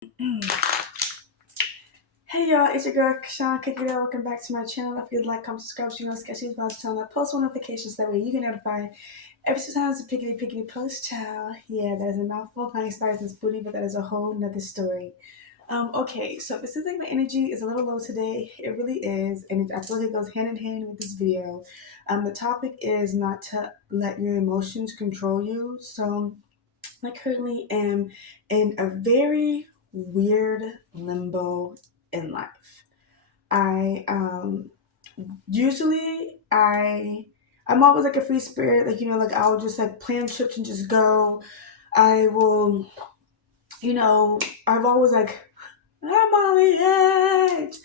Hey y'all, it's your girl Sean Kikida. Welcome back to my channel. If you'd like, comment, subscribe, you know, sketchy vibes, turn on post notifications. That way you can notify every time it's a pickety post, child. Yeah, that is a mouthful. Funny stars and booty, but that is a whole nother story. Okay, so this is like my energy is a little low today. It really is, and I feel like it goes hand in hand with this video. The topic is not to let your emotions control you. So I currently am in a very weird limbo in life. I usually I'm always like a free spirit, like like I'll just like plan trips and just go. I will, you know, I've always like I'm on the edge.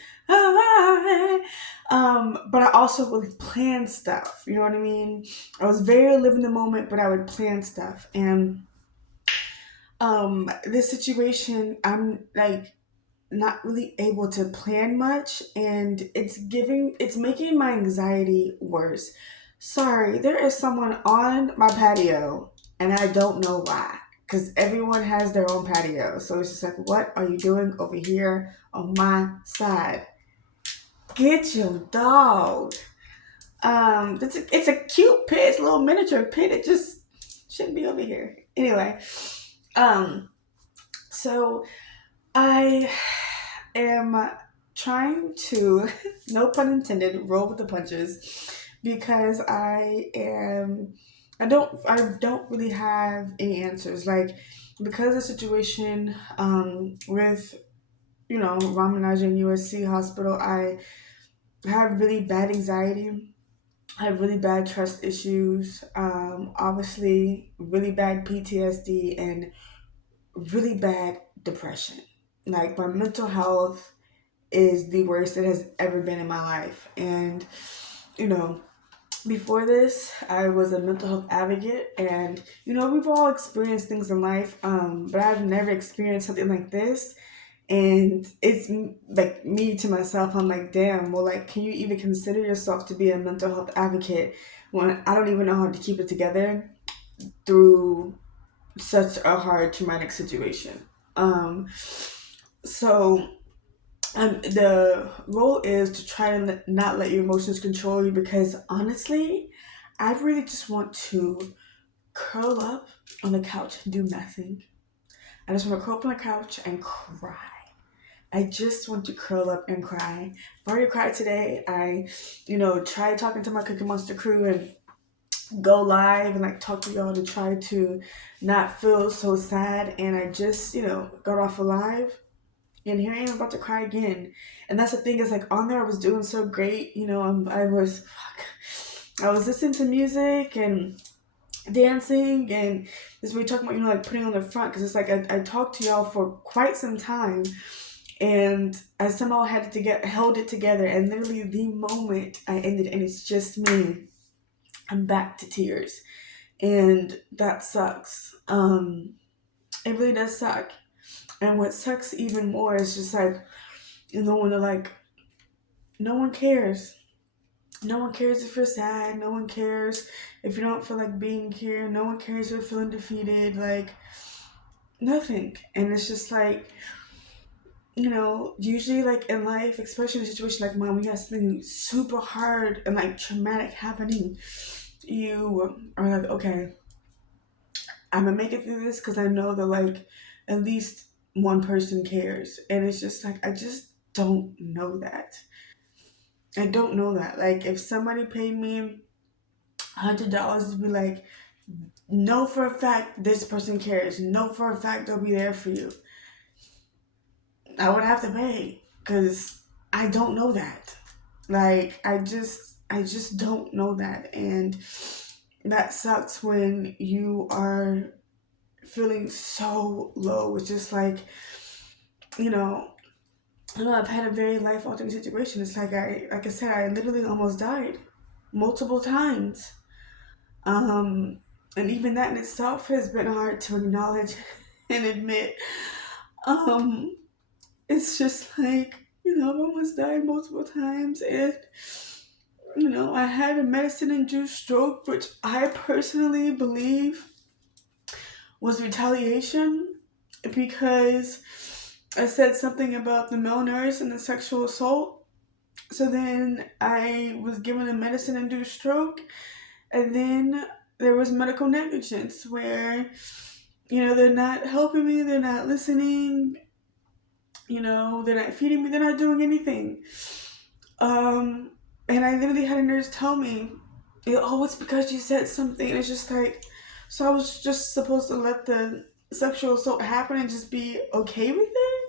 But I also would plan stuff. You know what I mean? I was very live in the moment, but I would plan stuff. And this situation, I'm like not really able to plan much, and it's making my anxiety worse. Sorry, there is someone on my patio and I don't know why, because everyone has their own patio, so it's just like, what are you doing over here on my side? Get your dog. It's a cute pit. It's a little miniature pit. It just shouldn't be over here anyway. um so I am trying to, no pun intended, roll with the punches, because I don't really have any answers. Like, because of the situation with Ramanaj and USC Hospital, I have really bad anxiety. I have really bad trust issues. Obviously, really bad PTSD and really bad depression. Like, my mental health is the worst it has ever been in my life. And, you know, before this, I was a mental health advocate, and, we've all experienced things in life, but I've never experienced something like this. And it's like me to myself, I'm like, damn, well, like, can you even consider yourself to be a mental health advocate when I don't even know how to keep it together through such a hard traumatic situation? Um, so the goal is to try and not let your emotions control you, because honestly, I really just want to curl up on the couch and do nothing. I just want to curl up on the couch and cry. I just want to curl up and cry. I've already cried today. I, tried talking to my Cookie Monster crew and go live and like talk to y'all to try to not feel so sad. And I just, got off a live, and here I am about to cry again. And that's the thing, is like, on there I was doing so great. I was listening to music and dancing, and this we talking about, like putting on the front, because it's like I talked to y'all for quite some time, and I somehow had to get held it together, and literally the moment I ended and it's just me, I'm back to tears, and that sucks. It really does suck. And what sucks even more is just like, when they're like, no one cares. No one cares if you're sad. No one cares if you don't feel like being here. No one cares if you're feeling defeated. Like, nothing. And it's just like, usually, like, in life, especially in a situation like mine, when you have something super hard and like traumatic happening, you are like, okay, I'm gonna make it through this, because I know that, like, at least one person cares. And it's just like, I just don't know that. I don't know that. Like, if somebody paid me $100 to be like, know for a fact this person cares, know for a fact they'll be there for you, I would have to pay, because I don't know that. Like, I just don't know that. And that sucks when you are feeling so low. It's just like, you know, I've had a very life altering situation. It's like I said, I literally almost died multiple times. Um, and even that in itself has been hard to acknowledge and admit. Um, it's just like, I've almost died multiple times, and I had a medicine-induced stroke, which I personally believe was retaliation, because I said something about the male nurse and the sexual assault. So then I was given a medicine-induced stroke, and then there was medical negligence where, they're not helping me, they're not listening, they're not feeding me, they're not doing anything. Um, and I literally had a nurse tell me, oh, it's because you said something. And it's just like, so I was just supposed to let the sexual assault happen and just be okay with it?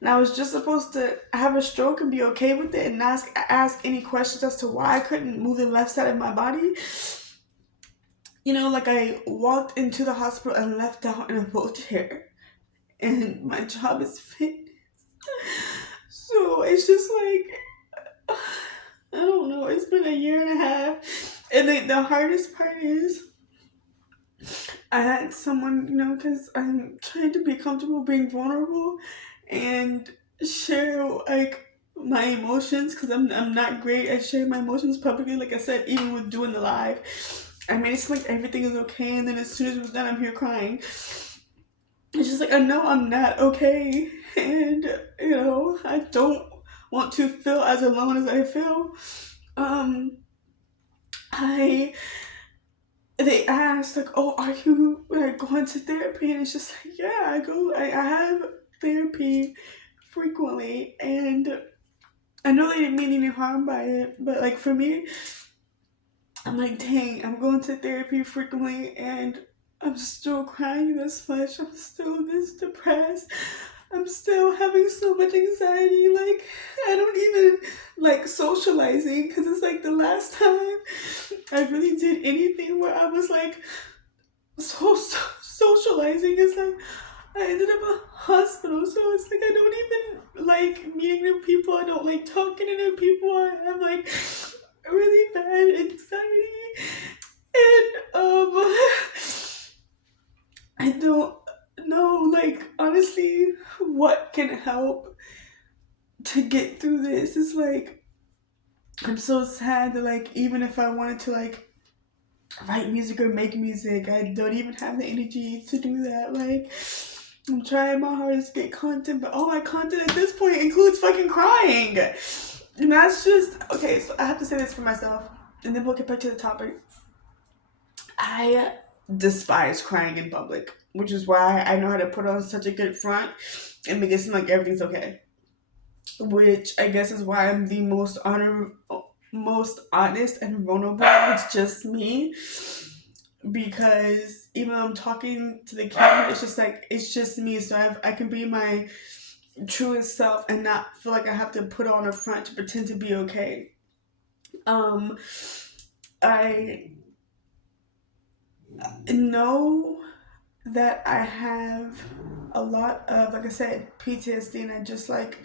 And I was just supposed to have a stroke and be okay with it and ask any questions as to why I couldn't move the left side of my body. Like I walked into the hospital and left out in a wheelchair. And my job is fit. So it's just like, I don't know. It's been a year and a half. And the hardest part is I had someone, because I'm trying to be comfortable being vulnerable and share like my emotions, because I'm not great at sharing my emotions publicly. Like I said, even with doing the live, I made it seem like everything is okay, and then as soon as it was done, I'm here crying. It's just like I know I'm not okay, and I don't want to feel as alone as I feel. Um, I they asked like, "Oh, are you like going to therapy?" And it's just like, "Yeah, I go. I have therapy frequently, and I know they didn't mean any harm by it, but like for me, I'm like, dang, I'm going to therapy frequently, and I'm still crying this much. I'm still this depressed. I'm still having so much anxiety. Like, I don't even like socializing, because it's like the last time I really did anything where I was like so socializing is like I ended up in a hospital. So it's like I don't even like meeting new people. I don't like talking to new people. I have like really bad anxiety, and I don't know, like, honestly, what can help to get through this. Is like I'm so sad that like even if I wanted to like write music or make music, I don't even have the energy to do that. Like I'm trying my hardest to get content, but all my content at this point includes fucking crying. And that's just okay, so I have to say this for myself, and then we'll get back to the topic. I despise crying in public, which is why I know how to put on such a good front and make it seem like everything's okay. Which I guess is why I'm the most honest and vulnerable. It's just me, because even though I'm talking to the camera, it's just like it's just me. So I can be my truest self and not feel like I have to put on a front to pretend to be okay. Um, I know that I have a lot of, like I said, PTSD, and I just like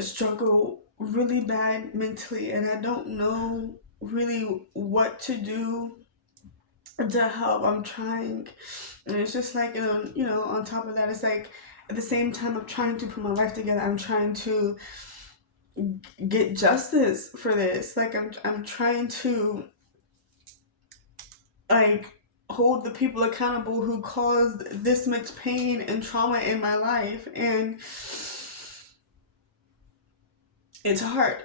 struggle really bad mentally, and I don't know really what to do to help. I'm trying, and it's just like, on top of that, it's like at the same time I'm trying to put my life together, I'm trying to get justice for this. Like I'm trying to like hold the people accountable who caused this much pain and trauma in my life, and it's hard,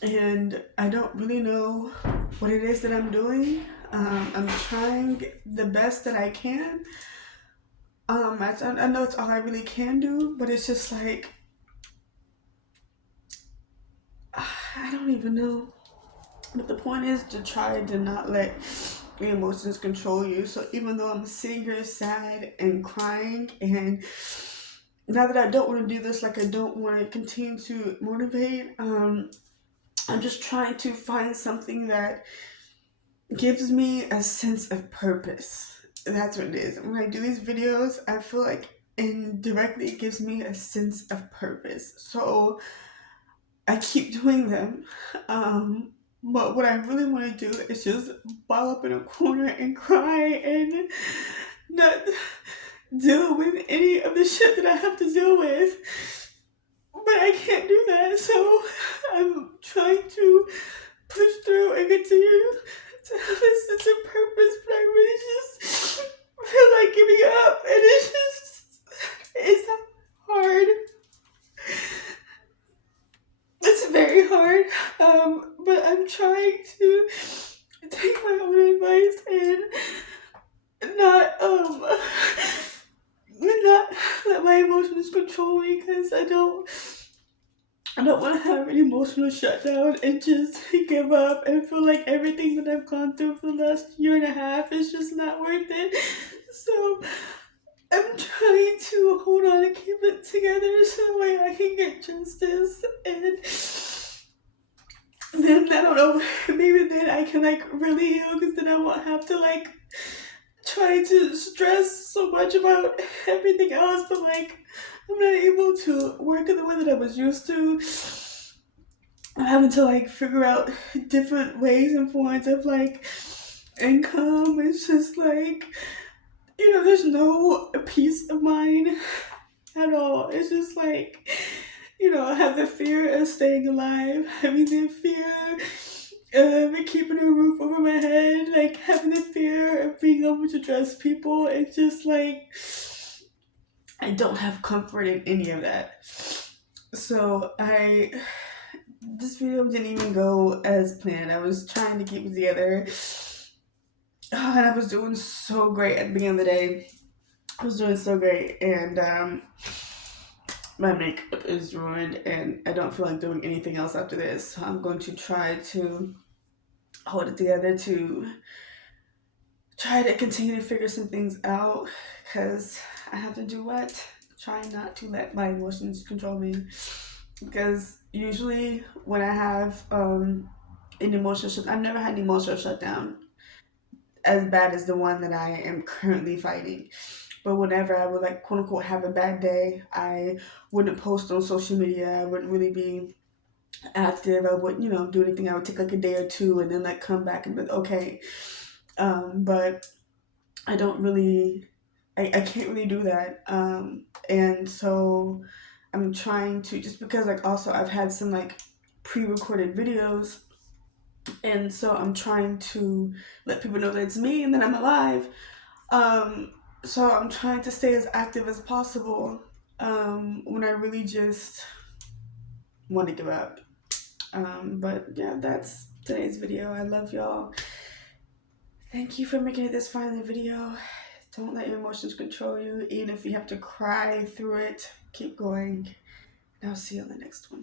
and I don't really know what it is that I'm doing. I'm trying the best that I can. I know it's all I really can do, but it's just like I don't even know. But the point is to try to not let your emotions control you. So even though I'm sitting here sad and crying, and now that I don't want to do this, like I don't want to continue to motivate, I'm just trying to find something that gives me a sense of purpose. That's what it is. When I do these videos, I feel like indirectly it gives me a sense of purpose. So I keep doing them. But what I really want to do is just ball up in a corner and cry and not deal with any of the shit that I have to deal with. But I can't do that, so I'm trying to push through and continue to have a sense of purpose, but I really just feel like giving up, and it's but I'm trying to take my own advice and not let my emotions control me, because I don't want to have an emotional shutdown and just give up and feel like everything that I've gone through for the last year and a half is just not worth it. So I'm trying to hold on and keep it together so that way I can get justice, and then I don't know, maybe then I can like really heal, because then I won't have to like try to stress so much about everything else, but like I'm not able to work in the way that I was used to. I'm having to like figure out different ways and forms of like income. It's just like, there's no peace of mind at all. It's just like, I have the fear of staying alive, having the fear of keeping a roof over my head, like having the fear of being able to trust people. It's just like, I don't have comfort in any of that. So this video didn't even go as planned. I was trying to keep it together. And I was doing so great at the beginning of the day. I was doing so great, and my makeup is ruined, and I don't feel like doing anything else after this. So I'm going to try to hold it together, to try to continue to figure some things out, because I have to do what? Try not to let my emotions control me. Because usually when I have an emotional I've never had an emotional shutdown as bad as the one that I am currently fighting. But whenever I would like quote unquote have a bad day, I wouldn't post on social media. I wouldn't really be active. I wouldn't, do anything. I would take like a day or two and then like come back and be like, okay. But I don't really, I can't really do that. And so I'm trying to, just because like also I've had some like pre-recorded videos, and so I'm trying to let people know that it's me and that I'm alive. So I'm trying to stay as active as possible when I really just want to give up. But yeah, that's today's video. I love y'all. Thank you for making it this far in the video. Don't let your emotions control you. Even if you have to cry through it, keep going. And I'll see you on the next one.